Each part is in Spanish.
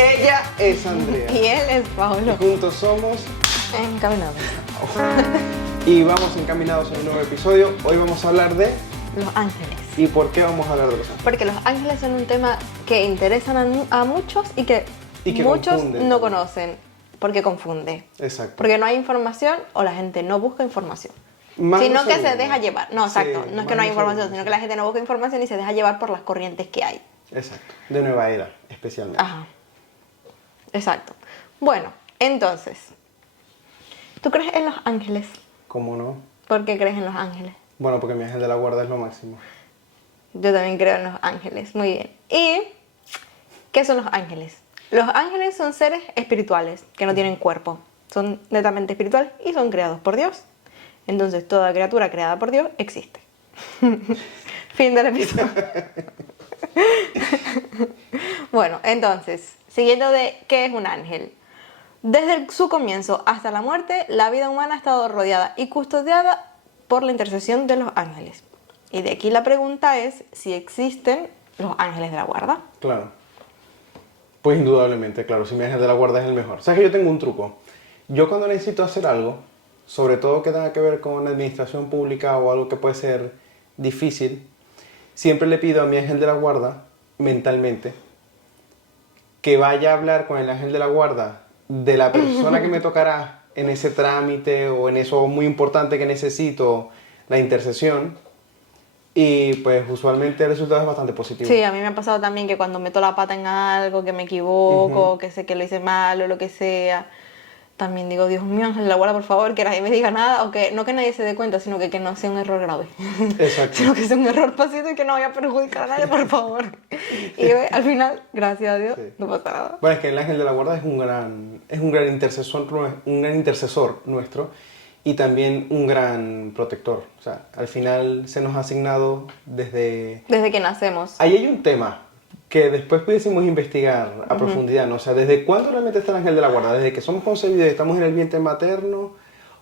Ella es Andrea. Y él es Paulo. Y juntos somos... Encaminados. Y vamos encaminados en un nuevo episodio. Hoy vamos a hablar de... Los ángeles. ¿Y por qué vamos a hablar de los ángeles? Porque los ángeles son un tema que interesan a muchos y que muchos confunden. no conocen. Porque confunde. Exacto. Porque no hay información o la gente no busca información. Más Sino un que se segundo. deja llevar. No, exacto. Sí, No es que más no hay un información, segundo, sino sí. que la gente no busca información y se deja llevar por las corrientes que hay. Exacto. De nueva era, especialmente. Ajá. Exacto. Bueno, entonces, ¿tú crees en los ángeles? ¿Cómo no? ¿Por qué crees en los ángeles? Bueno, porque mi ángel de la guarda es lo máximo. Yo también creo en los ángeles. Muy bien. ¿Y qué son los ángeles? Los ángeles son seres espirituales que no tienen cuerpo. Son netamente espirituales y son creados por Dios. Entonces, toda criatura creada por Dios existe. Fin del episodio. Bueno, entonces, siguiendo de qué es un ángel. Desde su comienzo hasta la muerte, la vida humana ha estado rodeada y custodiada por la intercesión de los ángeles. Y de aquí la pregunta es si existen los ángeles de la guarda. Claro. Pues indudablemente, claro. Si mi ángel de la guarda es el mejor. ¿Sabes que yo tengo un truco? Yo cuando necesito hacer algo, sobre todo que tenga que ver con administración pública o algo que puede ser difícil, siempre le pido a mi ángel de la guarda, mentalmente, que vaya a hablar con el ángel de la guarda de la persona que me tocará en ese trámite o en eso muy importante que necesito, la intercesión, y pues usualmente el resultado es bastante positivo. Sí, a mí me ha pasado también que cuando meto la pata en algo, que me equivoco, que sé que lo hice mal o lo que sea, también digo, Dios mío, ángel de la guarda, por favor, que nadie me diga nada, o que no que nadie se dé cuenta, sino que no sea un error grave. Exacto. Sino que sea un error pasito y que no vaya a perjudicar a nadie, por favor. Y al final, gracias a Dios, Sí. no pasa nada. Bueno, es que el ángel de la guarda es un gran intercesor nuestro y también un gran protector. O sea, al final se nos ha asignado desde... Desde que nacemos. Ahí hay un tema que después pudiésemos investigar a profundidad, ¿no? O sea, ¿desde cuándo realmente está el ángel de la guarda? ¿Desde que somos concebidos y estamos en el vientre materno?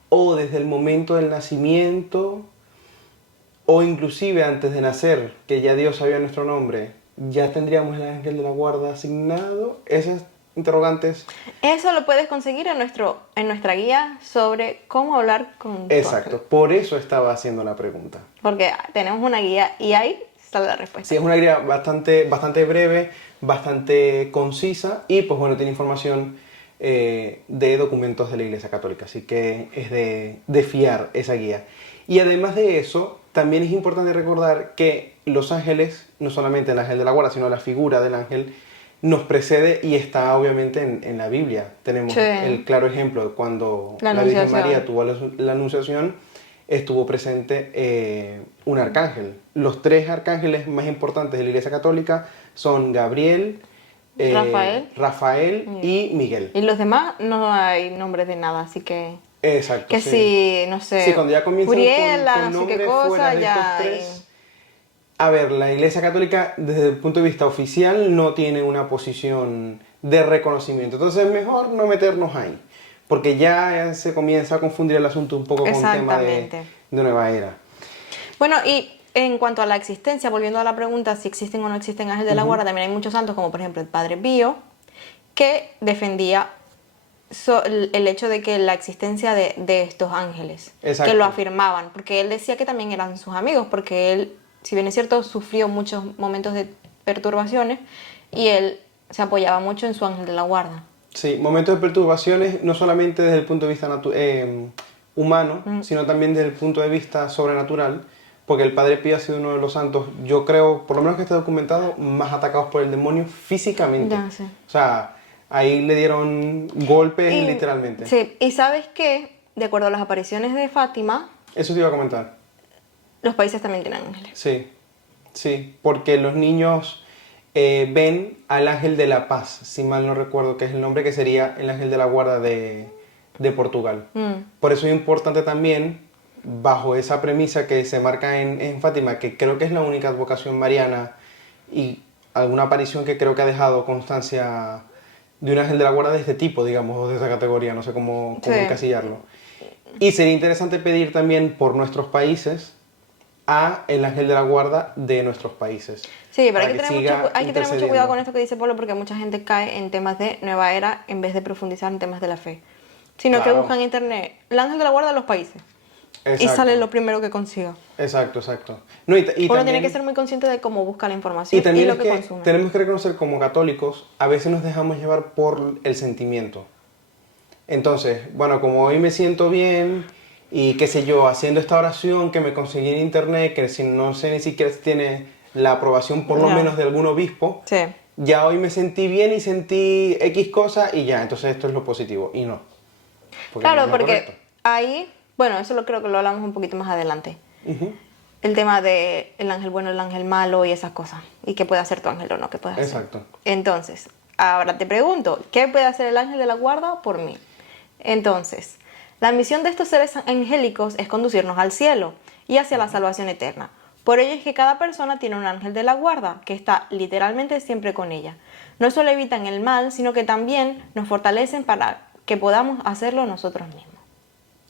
¿O desde el momento del nacimiento? ¿O inclusive antes de nacer, que ya Dios sabía nuestro nombre, ya tendríamos el ángel de la guarda asignado? Esas interrogantes. Eso lo puedes conseguir en nuestra guía sobre cómo hablar con tu Exacto, ángel. por eso estaba haciendo la pregunta. Porque tenemos una guía y ahí sale la respuesta. Sí, es una guía bastante breve, bastante concisa y pues bueno, tiene información de documentos de la Iglesia Católica, así que es de fiar esa guía. Y además de eso, también es importante recordar que los ángeles, no solamente el ángel de la guarda, sino la figura del ángel, nos precede y está obviamente en la Biblia. Tenemos Sí. el claro ejemplo de cuando La la Virgen Anunciación. María tuvo la Anunciación, estuvo presente un arcángel. Los tres arcángeles más importantes de la Iglesia Católica son Gabriel, Rafael y Miguel. Y los demás no hay nombres de nada, así que... Exacto. Que si, no sé, Sí, cuando ya comienzan Uriela, con no sé nombres qué fuera cosa, de ya... estos tres. A ver, la Iglesia Católica desde el punto de vista oficial no tiene una posición de reconocimiento. Entonces es mejor no meternos ahí, porque ya se comienza a confundir el asunto un poco con el tema de nueva era. Bueno, y en cuanto a la existencia, volviendo a la pregunta si existen o no existen ángeles de la guarda, también hay muchos santos, como por ejemplo el Padre Pío, que defendía el hecho de que la existencia de estos ángeles, Exacto. que lo afirmaban, porque él decía que también eran sus amigos, porque él, si bien es cierto, sufrió muchos momentos de perturbaciones y él se apoyaba mucho en su ángel de la guarda. Sí, momentos de perturbaciones no solamente desde el punto de vista humano, sino también desde el punto de vista sobrenatural, porque el Padre Pío ha sido uno de los santos, yo creo, por lo menos que está documentado, más atacados por el demonio físicamente. Ya sé. O sea, ahí le dieron golpes literalmente. Sí, y ¿sabes qué? De acuerdo a las apariciones de Fátima, Eso te iba a comentar. los países también tienen ángeles. Sí, sí, porque los niños ven al ángel de la paz, si mal no recuerdo, que es el nombre que sería el ángel de la guarda de Portugal. Por eso es importante también, bajo esa premisa que se marca en Fátima, que creo que es la única advocación mariana y alguna aparición que creo que ha dejado constancia de un ángel de la guarda de este tipo, digamos, o de esa categoría, no sé cómo Sí. encasillarlo. Y sería interesante pedir también por nuestros países a el ángel de la guarda de nuestros países. Sí, pero para hay que tener siga mucho intercediendo. cuidado con esto que dice Pablo, porque mucha gente cae en temas de nueva era en vez de profundizar en temas de la fe. Sino que Claro. buscan en internet el ángel de la guarda de los países. Y Exacto. sale lo primero que consiga. Exacto, exacto. No, y Uno también, tiene que ser muy consciente de cómo busca la información y también lo es que que consume. tenemos que reconocer como católicos, a veces nos dejamos llevar por el sentimiento. Entonces, bueno, como hoy me siento bien y qué sé yo, haciendo esta oración que me conseguí en internet, que si no sé ni siquiera si tiene la aprobación por lo Ya. menos de algún obispo, Sí. ya hoy me sentí bien y sentí X cosa y ya, entonces esto es lo positivo. Y no. Porque no Claro, es lo porque correcto. ahí, bueno, eso lo creo que lo hablamos un poquito más adelante. Ujú. El tema de el ángel bueno, el ángel malo y esas cosas. Y qué puede hacer tu ángel o no, qué puede hacer. Exacto. Entonces, ahora te pregunto, ¿qué puede hacer el ángel de la guarda por mí? Entonces, la misión de estos seres angélicos es conducirnos al cielo y hacia la salvación eterna. Por ello es que cada persona tiene un ángel de la guarda que está literalmente siempre con ella. No solo evitan el mal, sino que también nos fortalecen para que podamos hacerlo nosotros mismos.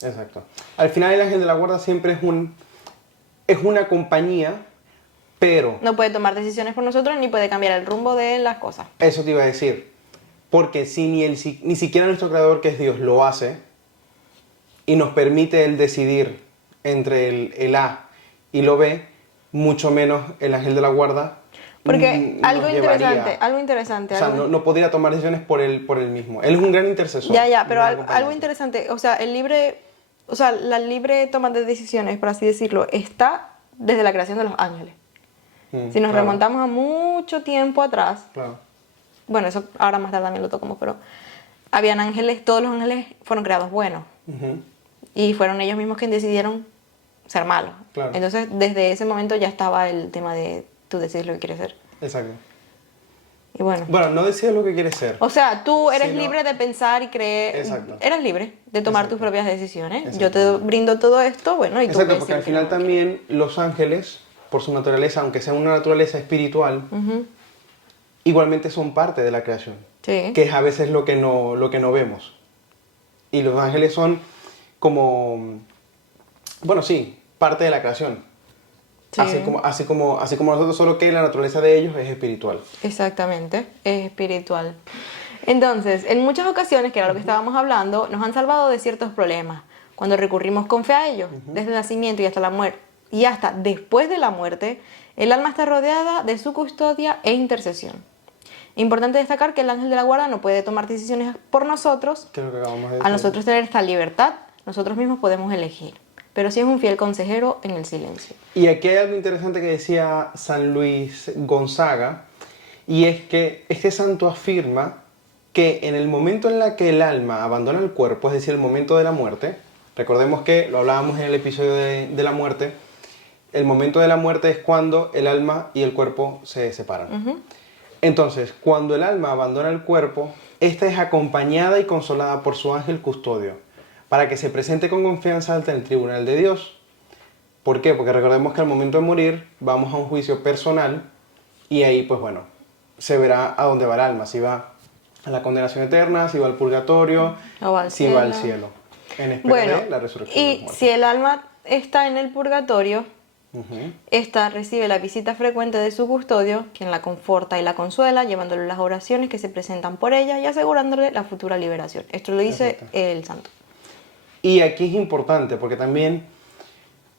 Exacto. Al final el ángel de la guarda siempre es una compañía, pero No puede tomar decisiones por nosotros ni puede cambiar el rumbo de las cosas. eso te iba a decir. Porque si ni siquiera nuestro creador, que es Dios, lo hace y nos permite el decidir entre el A y lo B, mucho menos el ángel de la guarda. Porque nos llevaría- algo interesante. O sea, no podría tomar decisiones por él mismo. Él es un gran intercesor. Ya, un pero gran algo acompañante. interesante, o sea, la libre toma de decisiones, por así decirlo, está desde la creación de los ángeles. Si nos Claro, remontamos a mucho tiempo atrás, claro. bueno, eso ahora más tarde también lo tocamos, pero habían ángeles, todos los ángeles fueron creados buenos Ujú. y fueron ellos mismos quienes decidieron ser malos. Claro. Entonces, desde ese momento ya estaba el tema de tú decides lo que quieres ser. Exacto. Y bueno. Bueno, no decides lo que quieres ser. O sea, tú eres Sino- libre de pensar y creer. Exacto. Eres libre de tomar Exacto. tus propias decisiones. Yo Exacto. te brindo todo esto, bueno, y tú Exacto, ves porque si al final quieres. también los ángeles, por su naturaleza, aunque sea una naturaleza espiritual, Ujú. igualmente son parte de la creación, Sí. que es a veces lo que no vemos. Y los ángeles son como, bueno, sí, parte de la creación. Sí. Así como nosotros, solo que la naturaleza de ellos es espiritual. Exactamente, es espiritual. Entonces, en muchas ocasiones, que era lo que estábamos hablando, nos han salvado de ciertos problemas. Cuando recurrimos con fe a ellos, desde el nacimiento y hasta la muerte, y hasta después de la muerte, el alma está rodeada de su custodia e intercesión. Importante destacar que el ángel de la guarda no puede tomar decisiones por nosotros. Que es lo que acabamos de decir. Al nosotros tener esta libertad, nosotros mismos podemos elegir. Pero sí es un fiel consejero en el silencio. Y aquí hay algo interesante que decía San Luis Gonzaga, y es que este santo afirma que en el momento en la que el alma abandona el cuerpo, es decir, el momento de la muerte, recordemos que lo hablábamos en el episodio de la muerte, el momento de la muerte es cuando el alma y el cuerpo se separan. Entonces, cuando el alma abandona el cuerpo, esta es acompañada y consolada por su ángel custodio, para que se presente con confianza ante el tribunal de Dios. ¿Por qué? Porque recordemos que al momento de morir vamos a un juicio personal y ahí, pues bueno, se verá a dónde va el alma, si va a la condenación eterna, si va al purgatorio, O va al si va al cielo. cielo, en espera Bueno, de la resurrección de los y muertos. si el alma está en el purgatorio, Ujú. esta recibe la visita frecuente de su custodio, quien la conforta y la consuela, llevándole las oraciones que se presentan por ella y asegurándole la futura liberación. Esto lo dice Exacto. el santo. Y aquí es importante porque también,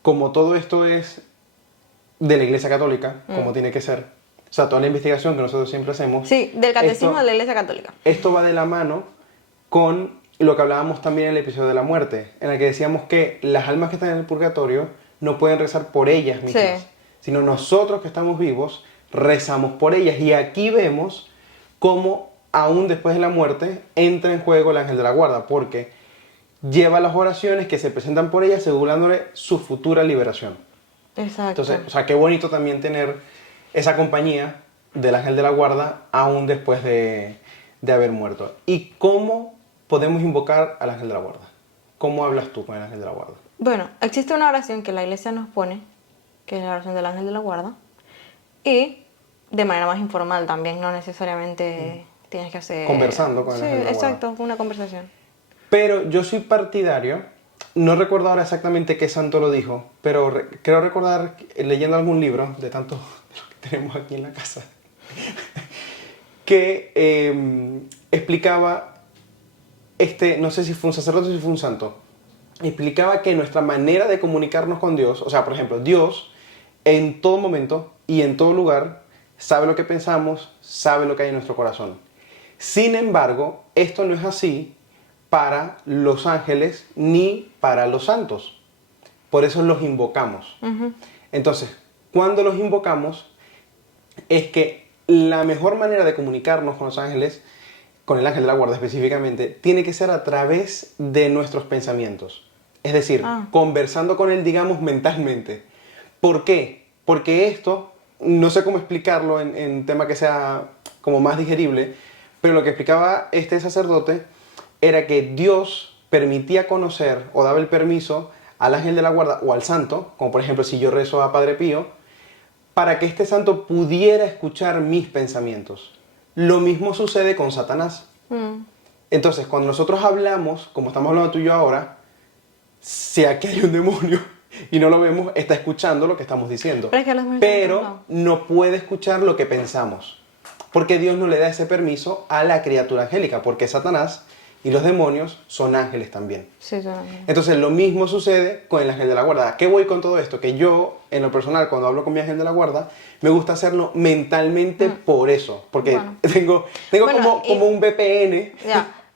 como todo esto es de la Iglesia Católica, como tiene que ser, o sea, toda la investigación que nosotros siempre hacemos, Sí, del catecismo esto- de la Iglesia Católica. esto va de la mano con lo que hablábamos también en el episodio de la muerte, en el que decíamos que las almas que están en el purgatorio no pueden rezar por ellas mismas, Sí. sino nosotros que estamos vivos rezamos por ellas. Y aquí vemos cómo aún después de la muerte entra en juego el ángel de la guarda, porque lleva las oraciones que se presentan por ella asegurándole su futura liberación. Exacto. Entonces, o sea, qué bonito también tener esa compañía del ángel de la guarda aún después de haber muerto. ¿Y cómo podemos invocar al ángel de la guarda? ¿Cómo hablas tú con el ángel de la guarda? Bueno, existe una oración que la Iglesia nos pone, que es la oración del ángel de la guarda, y de manera más informal también, no necesariamente tienes que hacer... Conversando con el Sí, ángel de la guarda. exacto, una conversación. Pero yo soy partidario no recuerdo ahora exactamente qué santo lo dijo, pero creo recordar, leyendo algún libro, de tantos de los que tenemos aquí en la casa, que explicaba, no sé si fue un sacerdote o si fue un santo, explicaba que nuestra manera de comunicarnos con Dios, o sea, por ejemplo, Dios en todo momento y en todo lugar sabe lo que pensamos, sabe lo que hay en nuestro corazón. Sin embargo, esto no es así para los ángeles ni para los santos. Por eso los invocamos. Entonces, cuando los invocamos, es que la mejor manera de comunicarnos con los ángeles, con el ángel de la guarda específicamente, tiene que ser a través de nuestros pensamientos. Es decir, conversando con él, digamos, mentalmente. ¿Por qué? Porque esto, no sé cómo explicarlo en tema que sea como más digerible, pero lo que explicaba este sacerdote era que Dios permitía conocer o daba el permiso al ángel de la guarda o al santo, como por ejemplo si yo rezo a Padre Pío, para que este santo pudiera escuchar mis pensamientos. Lo mismo sucede con Satanás. Entonces, cuando nosotros hablamos, como estamos hablando tú y yo ahora, si aquí hay un demonio y no lo vemos, está escuchando lo que estamos diciendo. Pero no puede escuchar lo que pensamos. Porque Dios no le da ese permiso a la criatura angélica, porque Satanás y los demonios son ángeles también. Sí, son ángeles. Entonces lo mismo sucede con el ángel de la guarda. ¿A qué voy con todo esto? Que yo, en lo personal, cuando hablo con mi ángel de la guarda, me gusta hacerlo mentalmente por eso. Porque tengo como un VPN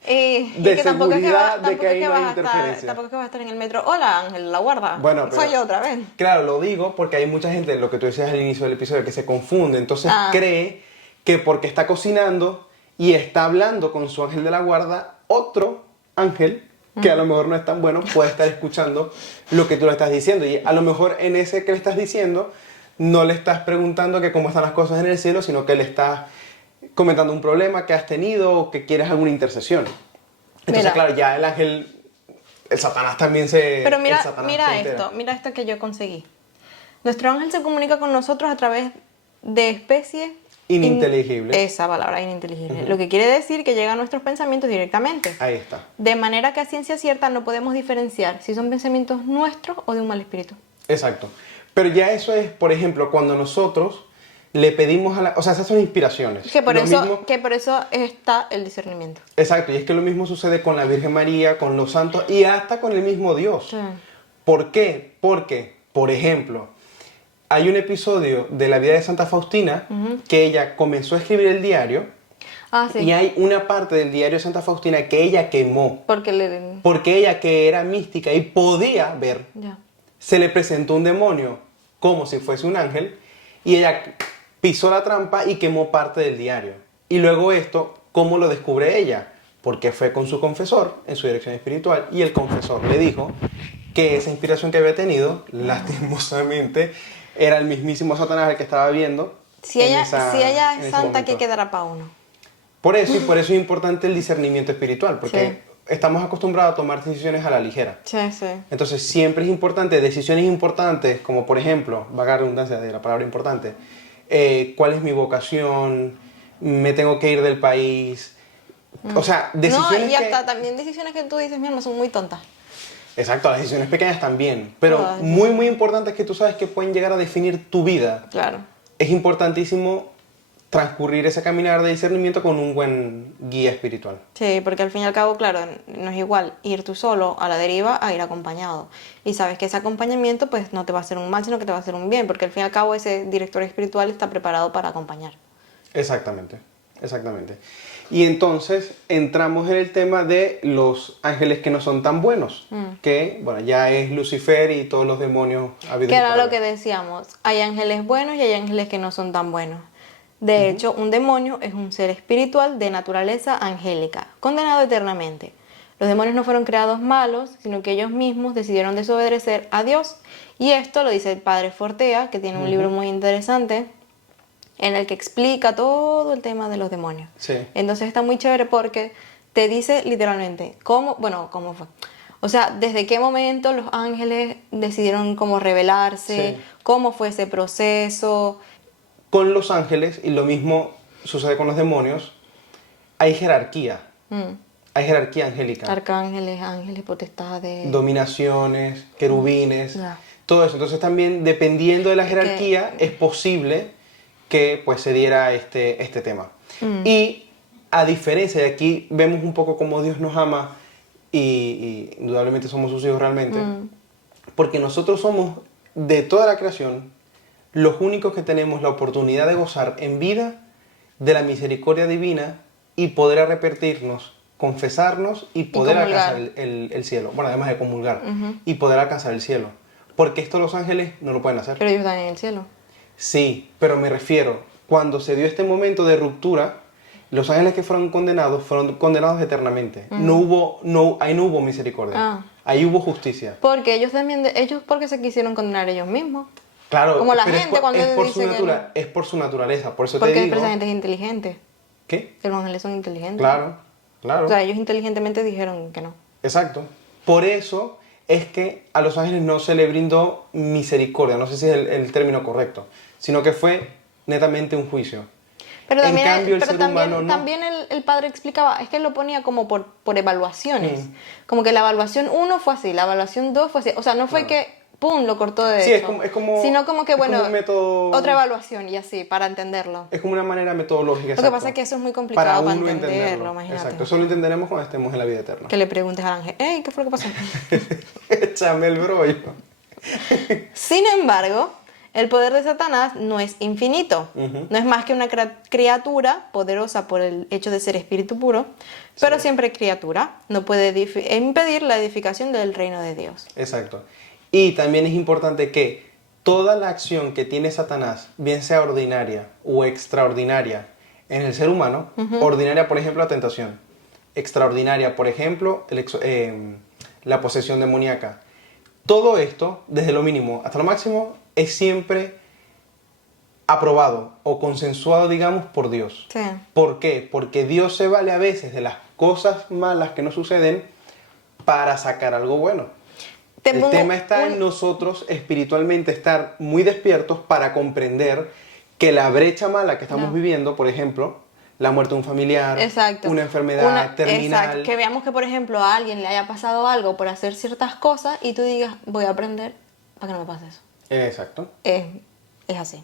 de seguridad de que ahí no hay interferencia. Tampoco es que vas a estar en el metro. Hola, ángel de la guarda. Bueno, soy yo otra vez. Claro, lo digo porque hay mucha gente, lo que tú decías al inicio del episodio, que se confunde. Entonces cree que porque está cocinando y está hablando con su ángel de la guarda, otro ángel, que a lo mejor no es tan bueno, puede estar escuchando lo que tú le estás diciendo. Y a lo mejor en ese que le estás diciendo, no le estás preguntando que cómo están las cosas en el cielo, sino que le estás comentando un problema que has tenido o que quieres alguna intercesión. Entonces, claro, ya el ángel, el Satanás también se... Pero mira esto que yo conseguí. Nuestro ángel se comunica con nosotros a través de especies ininteligible. Esa palabra, ininteligible. Lo que quiere decir que llega a nuestros pensamientos directamente. Ahí está. De manera que a ciencia cierta no podemos diferenciar si son pensamientos nuestros o de un mal espíritu. Exacto. Pero ya eso es, por ejemplo, cuando nosotros le pedimos a la... O sea, esas son inspiraciones. Que por eso está el discernimiento. Exacto. Y es que lo mismo sucede con la Virgen María, con los santos y hasta con el mismo Dios. Sí. ¿Por qué? Porque, por ejemplo, hay un episodio de la vida de Santa Faustina que ella comenzó a escribir el diario sí. y hay una parte del diario de Santa Faustina que ella quemó. Porque ella, que era mística y podía ver, se le presentó un demonio como si fuese un ángel y ella pisó la trampa y quemó parte del diario. Y luego esto, ¿cómo lo descubre ella? Porque fue con su confesor en su dirección espiritual y el confesor le dijo que esa inspiración que había tenido, lastimosamente, era el mismísimo Satanás el que estaba viendo. Si ella es santa, ¿qué quedará para uno? Por eso es importante el discernimiento espiritual, porque estamos acostumbrados a tomar decisiones a la ligera. Sí. Entonces siempre es importante, decisiones importantes, como por ejemplo, vaga redundancia de la palabra importante, ¿cuál es mi vocación? ¿Me tengo que ir del país? O sea, decisiones también decisiones que tú dices, mi alma, son muy tontas. Exacto, las decisiones pequeñas también, pero muy, muy importantes que tú sabes que pueden llegar a definir tu vida. Claro. Es importantísimo transcurrir ese caminar de discernimiento con un buen guía espiritual. Sí, porque al fin y al cabo, claro, no es igual ir tú solo a la deriva a ir acompañado. Y sabes que ese acompañamiento pues no te va a hacer un mal, sino que te va a hacer un bien, porque al fin y al cabo ese director espiritual está preparado para acompañar. Exactamente. Y entonces entramos en el tema de los ángeles que no son tan buenos, que bueno, ya es Lucifer y todos los demonios habidos. Que era lo que decíamos, hay ángeles buenos y hay ángeles que no son tan buenos. De hecho, un demonio es un ser espiritual de naturaleza angélica, condenado eternamente. Los demonios no fueron creados malos, sino que ellos mismos decidieron desobedecer a Dios. Y esto lo dice el padre Fortea, que tiene un libro muy interesante, en el que explica todo el tema de los demonios. Sí. Entonces está muy chévere porque te dice literalmente cómo fue. O sea, desde qué momento los ángeles decidieron cómo rebelarse, cómo fue ese proceso. Con los ángeles, y lo mismo sucede con los demonios, hay jerarquía. hay jerarquía angélica. Arcángeles, ángeles, potestades. Dominaciones, querubines, Ya. todo eso. Entonces también dependiendo de la jerarquía es posible que pues se diera este tema. Y a diferencia de aquí vemos un poco cómo Dios nos ama y indudablemente somos sus hijos realmente, porque nosotros somos de toda la creación los únicos que tenemos la oportunidad de gozar en vida de la misericordia divina y poder arrepentirnos, confesarnos y poder comulgar. alcanzar el cielo. Bueno, además de comulgar, y poder alcanzar el cielo. Porque esto los ángeles no lo pueden hacer. Pero ellos están en el cielo. Sí, pero me refiero, cuando se dio este momento de ruptura, los ángeles que fueron condenados eternamente. Ahí no hubo misericordia. Ah. Ahí hubo justicia. Porque ellos también, ellos porque se quisieron condenar ellos mismos. Claro, Como la pero gente cuando es por, dice es por su naturaleza. Por eso Porque te el digo... presidente es inteligente. ¿Qué? Que los ángeles son inteligentes. Claro, claro. O sea, ellos inteligentemente dijeron que no. Exacto. Por eso es que a los ángeles no se le brindó misericordia, no sé si es el término correcto, sino que fue netamente un juicio. Pero En también, cambio, el pero ser también, humano no. también el padre explicaba, es que él lo ponía como por evaluaciones. Como que la evaluación 1 fue así, la evaluación 2 fue así. O sea, no fue que, ¡pum!, lo cortó de Sí, hecho. es como... Sino como que, es bueno, como un método... otra evaluación y así, para entenderlo. Es como una manera metodológica. Lo que exacto. pasa es que eso es muy complicado para uno entenderlo, imagínate. Exacto, eso lo entenderemos cuando estemos en la vida eterna. Que le preguntes al ángel, hey, ¿qué fue lo que pasó? Échame el brollo. Sin embargo, el poder de Satanás no es infinito. No es más que una criatura poderosa por el hecho de ser espíritu puro, pero siempre criatura. No puede impedir la edificación del reino de Dios. Exacto. Y también es importante que toda la acción que tiene Satanás, bien sea ordinaria o extraordinaria en el ser humano, ordinaria, por ejemplo, la tentación, extraordinaria, por ejemplo, la posesión demoníaca, todo esto, desde lo mínimo hasta lo máximo, es siempre aprobado o consensuado, digamos, por Dios. Sí. ¿Por qué? Porque Dios se vale a veces de las cosas malas que nos suceden para sacar algo bueno. El tema está en nosotros espiritualmente estar muy despiertos para comprender que la brecha mala que estamos viviendo, por ejemplo, la muerte de un familiar, Exacto. una enfermedad terminal. Exacto. Que veamos que, por ejemplo, a alguien le haya pasado algo por hacer ciertas cosas y tú digas, voy a aprender para que no me pase eso. Exacto, Es así.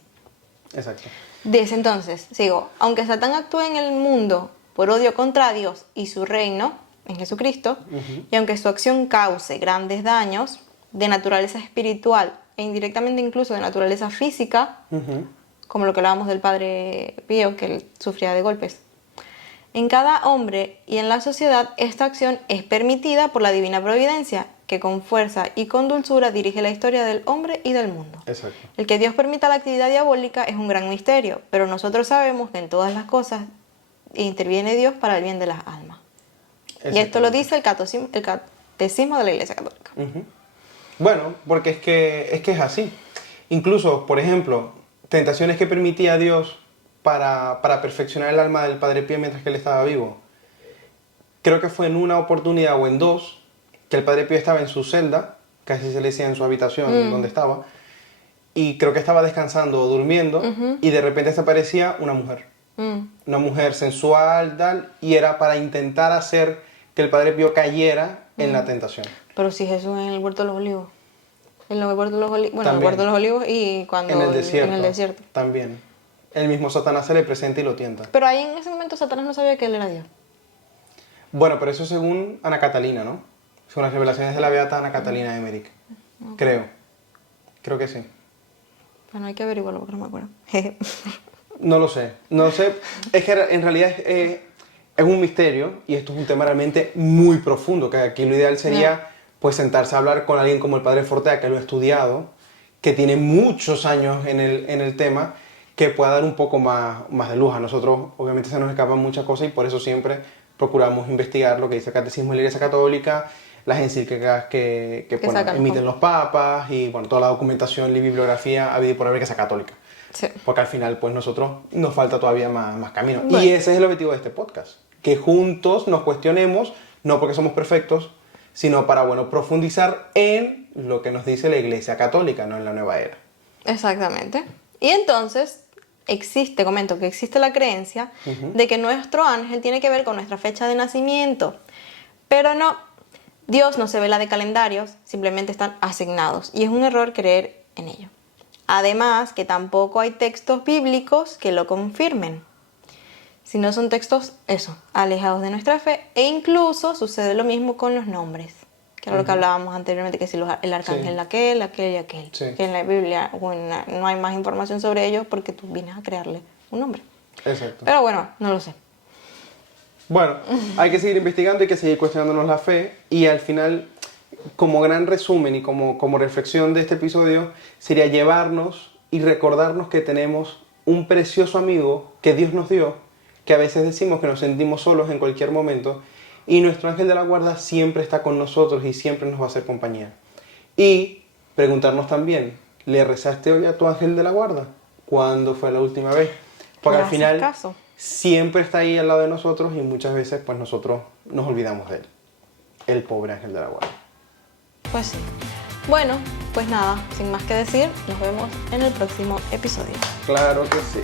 exacto. Desde entonces, sigo, aunque Satán actúe en el mundo por odio contra Dios y su reino, en Jesucristo, y aunque su acción cause grandes daños de naturaleza espiritual e indirectamente incluso de naturaleza física, como lo que hablábamos del padre Pío, que él sufría de golpes, en cada hombre y en la sociedad esta acción es permitida por la divina providencia, que con fuerza y con dulzura dirige la historia del hombre y del mundo. Exacto. El que Dios permita la actividad diabólica es un gran misterio, pero nosotros sabemos que en todas las cosas interviene Dios para el bien de las almas. Y esto lo dice el catecismo de la Iglesia Católica. Bueno, porque es que es así. Incluso, por ejemplo, tentaciones que permitía Dios para perfeccionar el alma del Padre Pío mientras que él estaba vivo. Creo que fue en una oportunidad o en dos que el Padre Pío estaba en su celda, casi se le decía en su habitación donde estaba, y creo que estaba descansando o durmiendo, y de repente se aparecía una mujer. Una mujer sensual, tal, y era para intentar hacer que el Padre Pío cayera en la tentación. Pero si Jesús en el huerto de los olivos. En el huerto de los olivos, bueno, en el También. huerto de los olivos y cuando En el desierto. En el desierto. También. El mismo Satanás se le presenta y lo tienta. Pero ahí en ese momento Satanás no sabía que él era Dios. Bueno, pero eso según Ana Catalina, ¿no? Según las revelaciones de la beata Ana Catalina Emmerich. Creo. Creo que sí. Bueno, hay que averiguarlo porque no me acuerdo. No lo sé. No lo sé. Es que en realidad es un misterio y esto es un tema realmente muy profundo, que aquí lo ideal sería pues sentarse a hablar con alguien como el Padre Fortea, que lo ha estudiado, que tiene muchos años en el tema, que pueda dar un poco más de luz. A nosotros obviamente se nos escapan muchas cosas y por eso siempre procuramos investigar lo que dice el Catecismo de la Iglesia Católica, las encíclicas que bueno, emiten los papas y bueno, toda la documentación y bibliografía habida y por haber que sea católica. Sí. Porque al final pues nosotros nos falta todavía más camino. Bueno. Y ese es el objetivo de este podcast, que juntos nos cuestionemos, no porque somos perfectos, sino para bueno, profundizar en lo que nos dice la Iglesia Católica, no en la nueva era. Exactamente. Y entonces, comento que existe la creencia de que nuestro ángel tiene que ver con nuestra fecha de nacimiento. Pero no, Dios no se vela de calendarios, simplemente están asignados. Y es un error creer en ello. Además, que tampoco hay textos bíblicos que lo confirmen. Si no son textos, alejados de nuestra fe. E incluso sucede lo mismo con los nombres. Que era lo que hablábamos anteriormente, que si el arcángel aquel y aquel. Sí. Que en la Biblia no hay más información sobre ellos porque tú vienes a crearle un nombre. Exacto. Pero bueno, no lo sé. Bueno, hay que seguir investigando, hay que seguir cuestionándonos la fe y al final, como gran resumen y como reflexión de este episodio, sería llevarnos y recordarnos que tenemos un precioso amigo que Dios nos dio, que a veces decimos que nos sentimos solos en cualquier momento y nuestro ángel de la guarda siempre está con nosotros y siempre nos va a hacer compañía. Y preguntarnos también, ¿le rezaste hoy a tu ángel de la guarda? ¿Cuándo fue la última vez? Porque al final Caso. siempre está ahí al lado de nosotros y muchas veces pues nosotros nos olvidamos de él. El pobre ángel de la guarda. Pues sí. Bueno, pues nada, sin más que decir, nos vemos en el próximo episodio. Claro que sí.